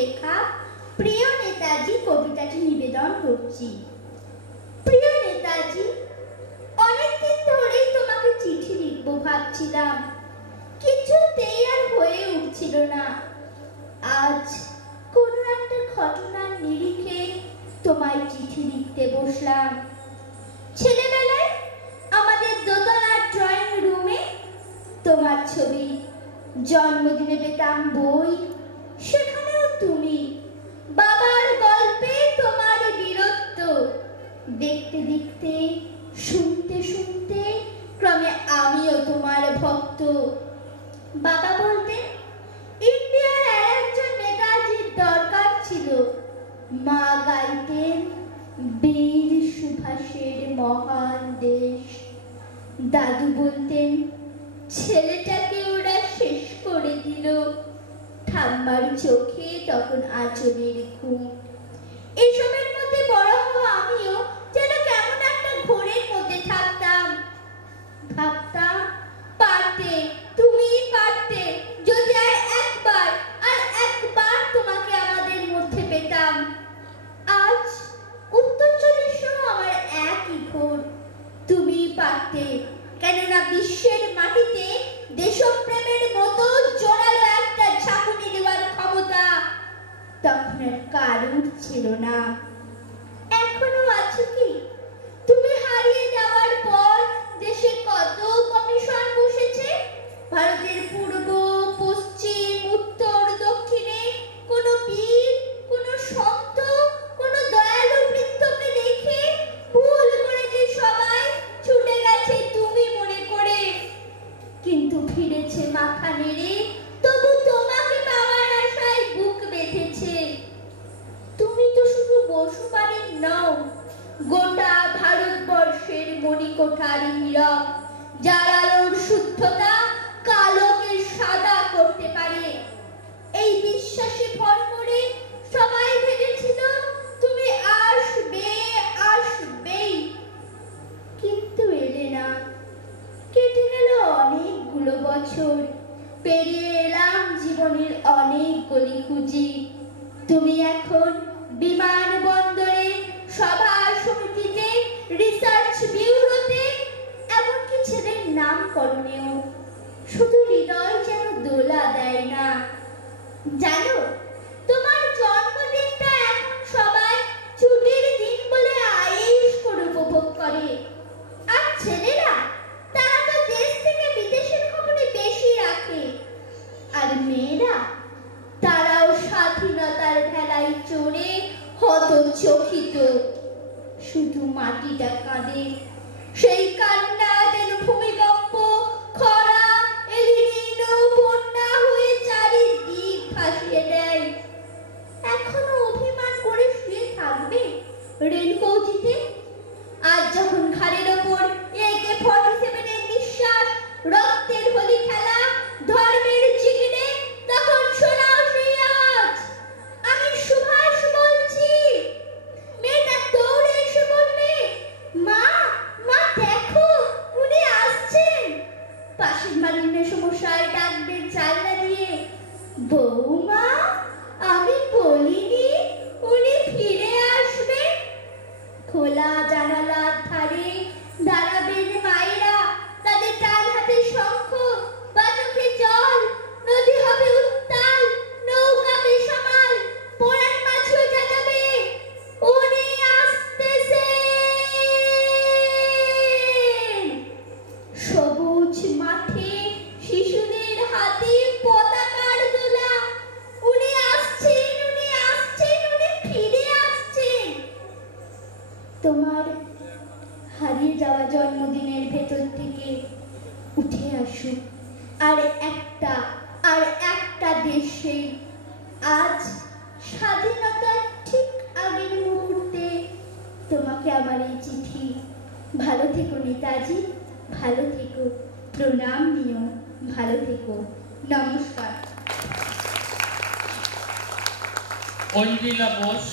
লেখা প্রিয় নেতাজি কবিতাটি নিবেদন করছি। প্রিয় নেতাজি, অনেকদিন ধরেই তোমাকে চিঠি লিখবো ভাবছিলাম, কিছুতেই আর হয়ে উঠছিল না। আজ কোনো একটা ঘটনার নিরিখে তোমায় চিঠি লিখতে বসলাম। ছেলেবেলায় আমাদের দোতলার ড্রয়িং রুমে তোমার ছবি, জন্মদিনে পেতাম বই, সেখানেও তুমি, বাবার গল্পে তোমার বীরত্ব, দেখতে দেখতে শুনতে শুনতে ক্রমে আমিও তোমার ভক্ত। বাবা বলতেন ইন্ডিয়ার একজন নেতাজির দরকার ছিল। মা গাইতেন বীর সুভাষের মহান দেশ। দাদু বলতেন ছেলেটাকে ওরা শেষ করে দিল। ঠাম্মার চোখে তখন আঁচলের ঘুম। এসবের মধ্যে বড় হওয়া আমিও যেন কেমন একটা ঘোরের মধ্যে থাকতাম। ভাবতাম পারতে, তুমি পারতে, যদি আর একবার তোমাকে আমাদের মধ্যে পেতাম। আজ উত্তর চল্লিশেও আমার একই ঘোর, তুমি পারতে, কেননা বিশ্বের মাটিতে দেশপ্রেমের মতো জোরালো একটা ঝাঁকুনি দেওয়ার ক্ষমতা তখন আর কারুর ছিল না। এখনো আছে কি? তুমি হারিয়ে যাওয়ার পর দেশে কত কমিশন বসেছে। ভারতের পূর্ব, পশ্চিম, উত্তর, দক্ষিণে কোনো বীর, কোনো সন্ত, কোনো দয়ালু বৃদ্ধকে দেখে ভুল করে যে সবাই ছুটে গেছে তুমি মনে করে, কিন্তু ফিরেছে মাথা নেড়ে, তবু তোমাকে পাওয়ার আশায় বুক বেঁধেছে। তুমি তো শুধু বসুবাড়ির নও, গোটা ভারতবর্ষের মণিকোঠার হীরক, যার আলোর শুদ্ধতা কালোকে সাদা করতে পারে। এই বিশ্বাসে ভর করে সবাই ভেবেছিল তুমি আসবেই, কিন্তু এলে না। কেটে গেল অনেকগুলো বছর, পেরিয়ে এলাম জীবনের অনেক গলি খুঁজি। তুমি এখন বিমানবন্দরে, সভা সমিতিতে, রিসার্চ ব্যুরোতে, এমনকি ছেলের নামকরণেও। শুধু হৃদয় যেন দোলা দেয় না। জানো, তোমার জন্মদিনটা এখন সবাই ছুটির দিন বলে আয়েশ করে উপভোগ করে। আর ছেলেরা, তারা তো দেশ থেকে বিদেশের খবরে বেশি রাখে। আর মেয়েরা, তারাও স্বাধীনতার ভেলায় চড়ে হতচকিত। শুধু মাটিটা কাঁদে, সেই কান্না যেন ভূমিকম্প, খরা, এলিনো, বন্যা হয়ে চারিদিক ভাসিয়ে দেয়। এখনো অভিমান করে শুয়ে থাকবে রেলকৌজিতে? আজ যখন ঘাড়ের ওপর AK-47 এর নিঃশ্বাস, রক্তের হোলি খেলা, ধর্মের জিগিরে, তখন শোনাও সেই আওয়াজ, আমি সুভাষ বলছি। মেয়েটা দৌড়ে এসে বলবে, মা দেখো, উনি আসছেন। পাশের মালিনের সমস্যায় ডাকবে জানলা দিয়ে, বৌমা আমি বলিনি উনি ফিরে আসবে। খোলা জানালার ধারে দাঁড়াবেন মায়েরা, তাদের ডান হাতে শঙ্খ, বা চোখে জল। নদী হবে উত্তাল, নৌকা বেসামাল, পোড়ার মাঝিও জাগাবে, উনি আসতেছেন। সবুজ মাঠে শিশুদের হাতে পতাকার দোলা, উনি আসছেন, উনি আসছেন, উনি ফিরে আসছেন। তোমার হারিয়ে যাওয়া জন্মদিনের ভেতর থেকে উঠে আসুক আর একটা দেশে। আজ স্বাধীনতার ঠিক আগের মুহূর্তে তোমাকে আমার এই চিঠি। ভালো থেকো নেতাজি, ভালো থেকো, প্রণাম নিও, ভালো থেকো, নমস্কার। ঐন্দ্রিলা বোস।